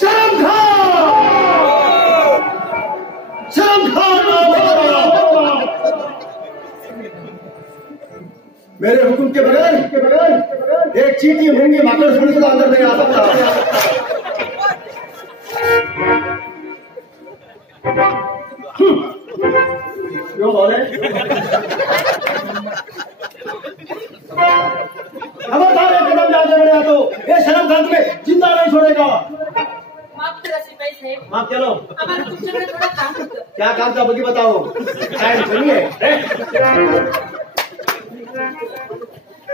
शर्म खा, शर्म खा। मेरे हुक्म के बगैर एक चींटी मूंगी माकड़ सुन के अंदर नहीं आ सकता। क्यों बोले? खबरदार है, कदम ज्यादा बढ़िया तो ये शर्म ग्रंथ में जिंदा नहीं छोड़ेगा। माफ करा सिपाही साहेब, माफ चलो। हमारा तुमच्याकडे थोड़ा काम होतं। क्या काम था बगी बताओ। टाइम सुनिए।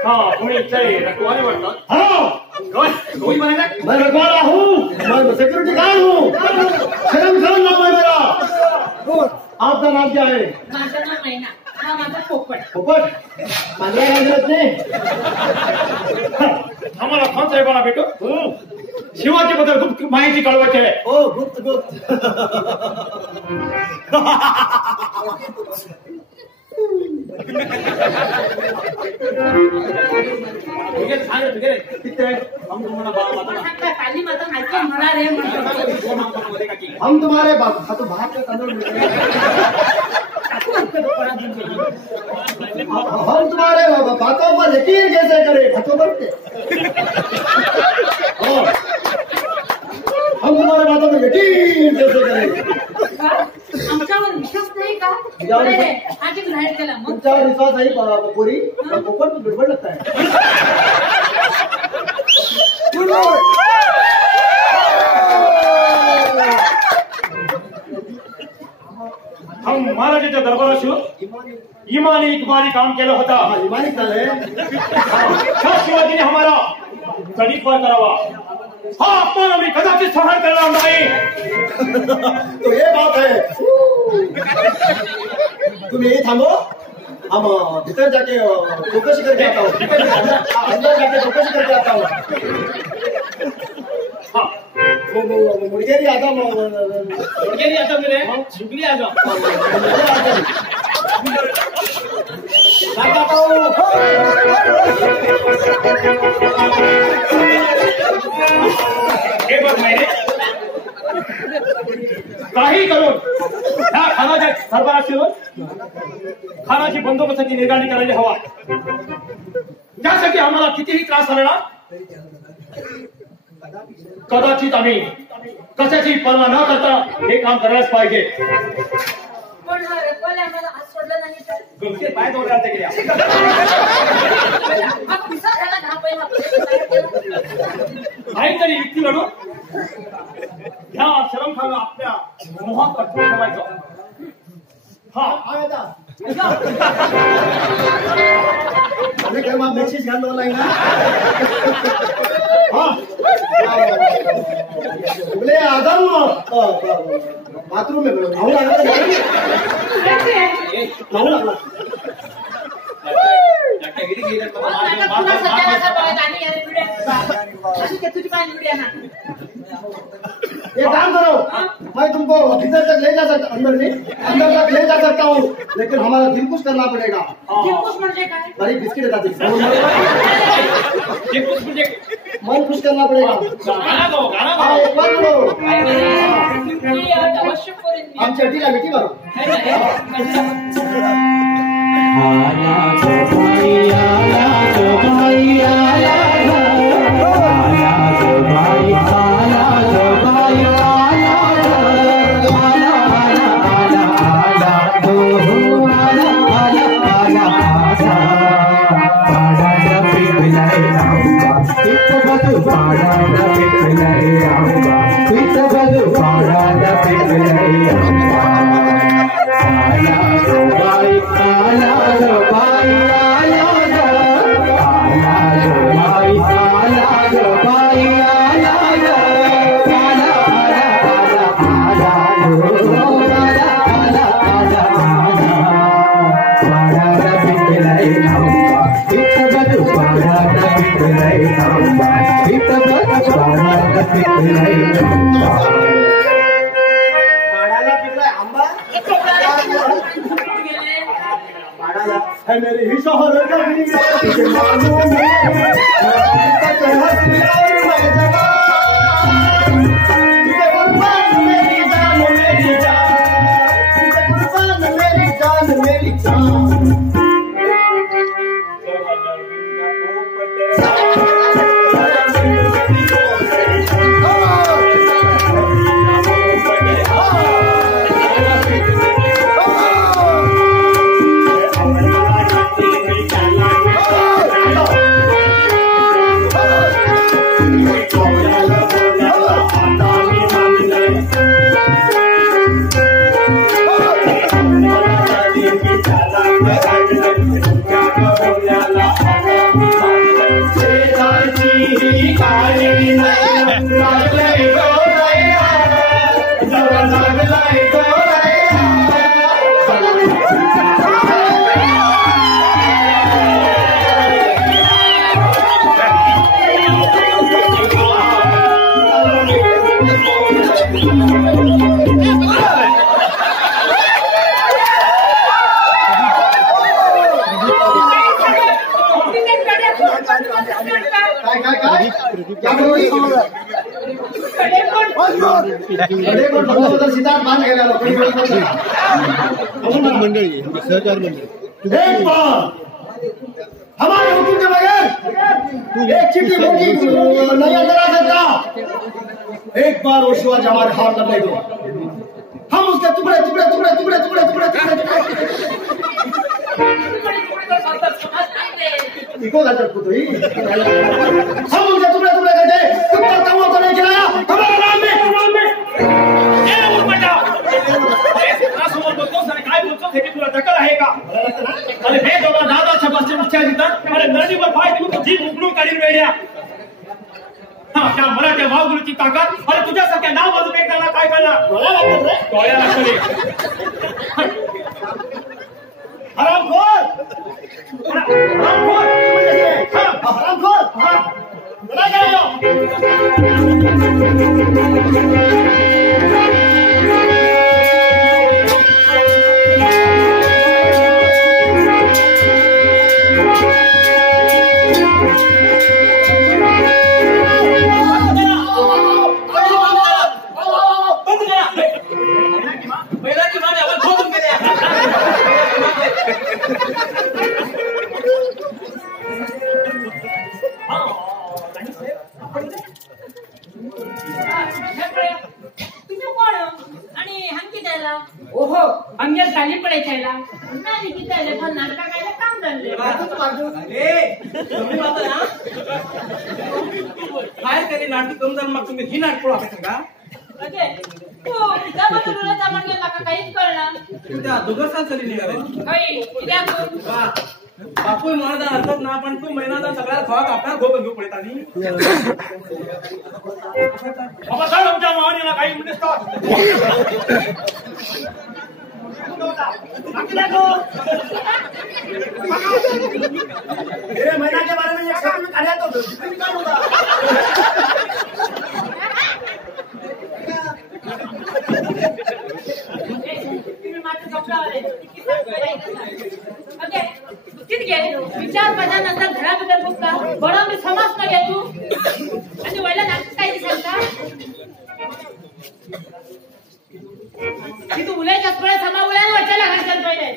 हाँ, तुम्हें इच्छा रखवाले बनता। हाँ, कोई बनेगा? मैं रखवाला हूँ, मैं सिक्योरिटी गार्ड हूँ। शर्म खान नाम है मेरा। आपका नाम क्या है? माझं नाव मैना, हा माझा पोपट। पोपट मांगला गरज नाही। आम्हाला खान साहेबांना भेटू शिवाजी बद्दल गुप्त माहिती कळवायची आहे. ओ गुप्त गुप्त. काली माता माहिती होणार आहे म्हणतो. हम तुम्हारे बाप तो भात का तांदूळ हम तुम्हारे बातों पर यकीन कैसे करें? हाथों पर हम तुम्हारे बातों पर यकीन कैसे करें? आमच्यावर विश्वास नाही का? आधी बाहेर केला मग तुमच्यावर विश्वास आहे पोरी, पोपट तो गडबड लगता है. हम महाराजांच्या दरबारात इमानी इकबाली काम केलं होतं. इमानी झालंय. शिवाजीने आम्हाला तडीपार करावा हा अपमान आम्ही कदाचित सहन करणार नाही. तो ये बात है. तुम यही थांबो, हम भीतर जाके चौकसी करके आता हूँ. अंदर जाके चौकसी करके आता हूँ. मुर्गेरी आता मेरे शुक्ली आ जाओ. हे बघ माहिती काही करून ह्या खानाच्या सरबराशीवर खानाची बंदोबस्ताची निर्गाणी करायची हवा. त्यासाठी आम्हाला कितीही त्रास झाला ना कदाचित आम्ही कशाची पर्वा न करता हे काम करायलाच पाहिजे. पण हा रखवाले आम्हाला आज सोडलं नाही तर गमतीत पाय दोडल्या गेल्या. हा कुसा झाला ना पहिला काहीतरी युक्ती लढून ह्या शरमखाना आपल्या मोहात पटवून ठेवायचं. हा मेसेज घालू ना. बोले आदम बाथरूम में भाऊ लागला. तुझी पाणी उड्या ना. एक काम करो, मैं तुमको भीतर तक ले जा सकता, अंदर तक ले जा सकता हूँ, लेकिन हमारा दिलकुश करना पड़ेगा. दिलकुश म्हणजे काय? बड़ी बिस्किट देता थी. दिलकुश म्हणजे मन खुश करना पड़ेगा. गाना गाओ. एक बात करो, अवश्य करेन मी. आमच्या टीला मिठी मारो. है मेरी ही शोहर कभी तुझे मालूम है हंसी और मैं जवान तुझे कुर्बान मेरी जान मेरी जान तुझे कुर्बान मेरी जान मेरी जान मंडळी सहकार मंडळ एक बार हमारे हुक्म के बगैर एक चिट्ठी होगी नहीं अंदर आ सकता। एक बार वो शिवाजी हमारे हाथ लगने दो, हम उसके टुकड़े टुकड़े टुकड़े टुकड़े टुकड़े टुकड़े हम उनके टुकड़े टुकड़े करके कुत्ता कौवा को नहीं खिलाया हमारे नाम में काय बोलतो हे तुला दखल आहे का? अरे हे दोघा दादाच्या बसचे मुख्य देतात अरे नदीवर पाय तू जीभ उघडून काढील वेड्या। हा त्या मराठ्या वाघुलीची ताकद अरे तुझ्यासारख्या नाव बाजून एकट्याला काय करणार? डोळ्याला कळे हरामखोर हरामखोर हरामखोर बना ओहो अंगे चाली पडायला नाही तिथे पण नाटका काय काम चालले काय तरी नाटक करून जाऊन मग तुम्ही ही नाटक वाटायचं का? जमून गेला का काहीच कळणार त्या दोघं चली निघाले काही बापू मला हरकत ना पण तू महिना सगळ्या भाग आपला घोक घेऊ पडत आणि बाबा काय आमच्या मावनीला काही म्हणतेस का? महीना के बारे में एक शब्द में कहा तो निकाल होगा विचार नंतर घराबद्दल बोलता बरं मी समाज न घे तू आणि वयला नाटक काय सांगता की तू उलायच्याच वेळेस समा उलायला वाचायला घालतात पहिले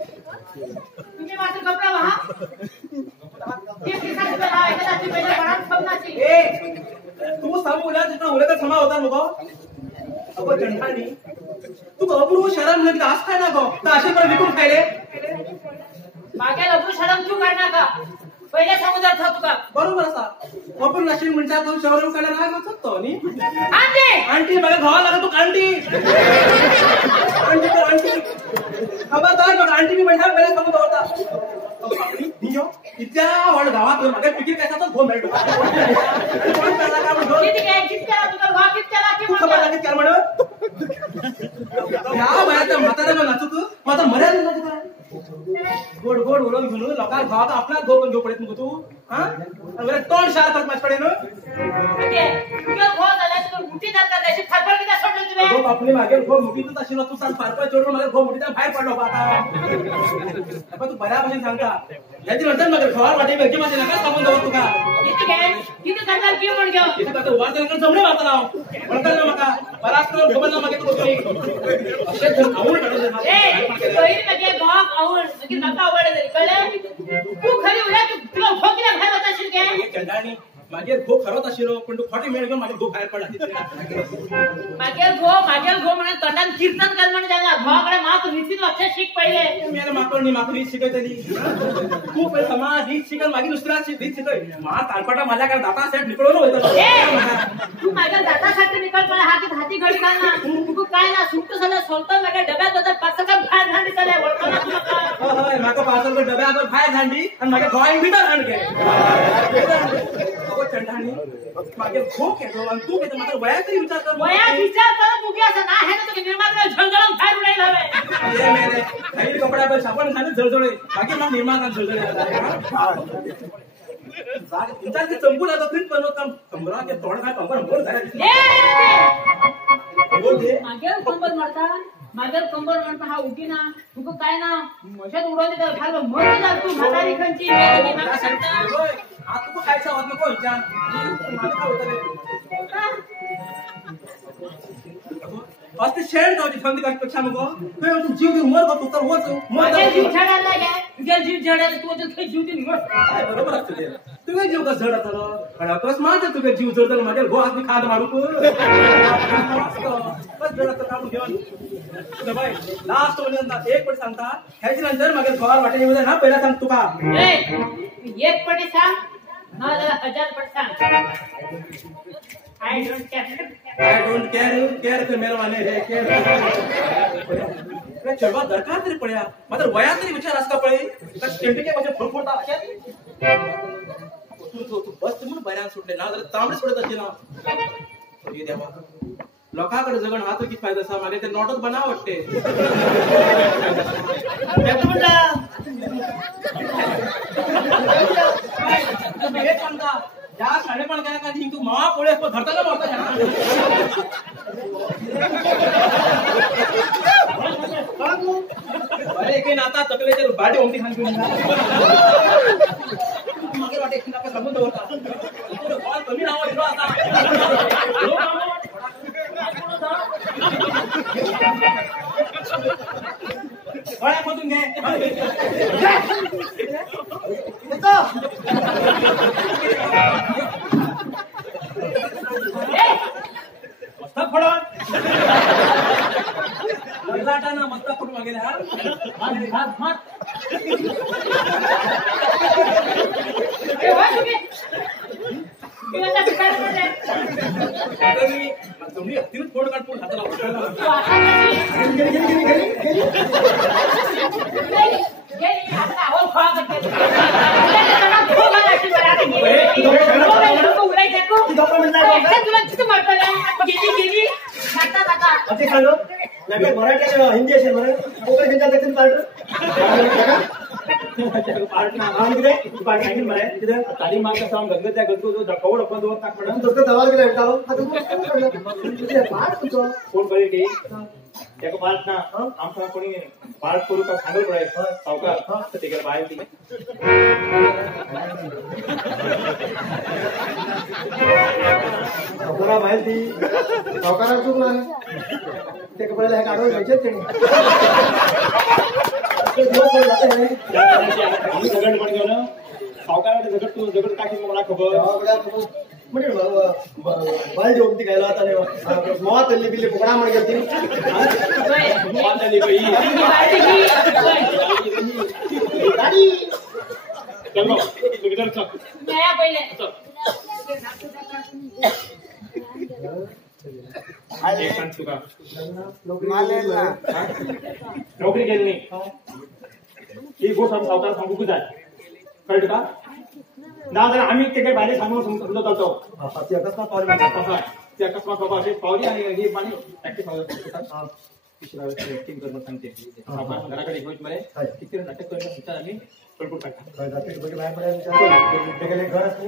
तुम्ही माझा कपडा वहा तू सांगू उल्या जितना उल्या समा होता नको अगो जंठानी तू गबरू शरम नदी आज काय ना गो तर असे पण विकून खायले मागे लबू शरम तू करणार का पहिले सांगू जात होतो का बरोबर असा आपण नशीब म्हणता तू शहरात काढला राग होतो नी आंटी आंटी मला घावा लागत तू कांटी आंटी तो आंटी खबरदार बघ आंटी मी म्हणता पहिले सांगू होता नियो इतक्या वाढ गावात मागे पिकी कशाचा घोम भेटतो कोण त्याला काय म्हणतो किती काय कितक्या तुला वा कितक्याला की खबर लागत काय म्हणतो या बायाचा म्हातारा नाचू तू माझा मर्यादा नाचू काय गोड गोड बोलून घेऊन लोकांना गावात आपला घोम घेऊ पडत नको तू हा तोंड शार करत माझ्याकडे ना अशी फारफार किती सोडली गो तुम्ही बापने मागे गो मुठीतच असेल तू सांग फारफार चोरून मागे गो मुठीत बाहेर पडलो बा आता तू बऱ्यापासून सांगता याची नंतर मग खवार वाटे बेगी मध्ये नका सांगून देऊ तुका किती घे किती करणार की म्हण घेऊ इथे का वार त्यांना जमणे वाटत नाव म्हणतात ना मका पराक्रम खबर ना मागे तू तुम्ही असे जर आवड काढून ए पहिली लगे भाग आवड की नका आवड तरी कळलं तू खरी उड्या तुला ठोकीला बाहेर होत असेल काय चंदाणी मागे गो खरंच अशिरो पण तू खोटी मेळ घेऊन माझे गो बाहेर पडला मागेल गो म्हणून तोंडात कीर्तन कर म्हणजे त्याला भावाकडे मा तू निश्चित लक्ष शिक पहिले मेरे माकडनी माकडी शिकयतली तू पहिले समाज रीत शिकल मागे दुसऱ्या रीत शिकय मा तालपाटा माझ्याकडे दाता सेट निकळून होतं तू माझ्या दातासाठी निकल पण हाती घडी घाल ना तू काय ना सुट्ट झालं सोलतो लगे डब्यात होतं पाच का बाहेर झाली त्याला वळताना होय माका पार्सल डब्यात बाहेर झाली आणि मागे ड्रॉइंग बिटर आणके चंडाणी मागे खूप येतो आणि तू येतो मात्र वया तरी विचार कर वयात विचार कर तू की असं ना आहे ना तुम्ही निर्माण झळझळून बाहेर उडायला हवे मेरे काही कपड्यावर साबण खाली झळझळे बाकी मग निर्माण झळझळे विचार ते चंपू लागतो तरी पण कंबरा ते तोंड काय कंबर बोल मागे कंबर म्हणता हा उठी ना तू काय ना मशात उडवते तर फार मस्त जात तू म्हातारी खंची आता तू खायचा होत नको विचार असते शेण जाऊ थंडी पेक्षा मग तू जीव देऊन मर तू तर होच माझ्या जीव छाडायला काय तुझ्या जीव छाडायला तू काही जीव देऊन मर बरोबर असते तुझे जीव का जड आता अकस्मात तुझे जीव जड माझ्या गो हात मी खाद मारू बस जड काढून घेऊन बाय लास्ट म्हणजे एक पण सांगता ह्याच्या नंतर माझ्या घर वाटेमध्ये ना पहिला सांग तुका एक पटी सांग 1000 पट सांग I don't care के मेरे वाले है केअर चढवा दरकार तरी पड्या मात्र वया तरी विचार असता पळे का स्टेंटिके म्हणजे फुरफुरता अशा तू बस तुम्ही बऱ्यान सुटले ना जर तांबडे सोडत असते ना हे देवा लोकांकडे जगण हा तो किती फायदा असा मागे ते नोटच बनाव वाटते एक सांगता या शाळे पण काय का तू मावा पोळे धरताना मावता अरे काही नाता तकलेचे बाटे ओमती खान मागे वाटे एक नाका सांगून होता कॉल कमी नाव दिलो आता गळ्यामधून घे मस्ता फोडा ना मस्ता फोडून मागे तुम्ही अगदी फोड काढून हाताला मराठी हिंदी असेल बरं कोकण दक्षिण तालीम मार्ग साम गंगे त्या गंगो जो कवड अपन दोन टाक पडा तसं तवार गेला फोन करे की त्याको पार्ट ना आमचा कोणी पार्ट करू का सांगल पडाय सावकार तर ते गेला बाहेर ती सावकारा बाहेर ती सावकारा चुकला ते कपड्याला हे काढून घ्यायचे जगड पण घेऊन सावकाराकडे जगड तू जगड टाकी मला खबर म्हणजे बाल जेवण ती खायला आता मोहा तल्ली बिल्ली पोकळा म्हण गेली चलो सुविधा पहिले नोकरी केली नाही ही गोष्ट आम्ही सावकार सांगू जाय कळत का ना जर आम्ही ते काही बाहेर सांगून समजत जातो ते अकस्मात बाबा असे पावली आणि हे पाणी प्रॅक्टिस ऍक्टिंग करणं सांगते घराकडे घेऊन मध्ये किती नाटक करणं आम्ही पडपूर टाकतात बाहेर पडायला घर असते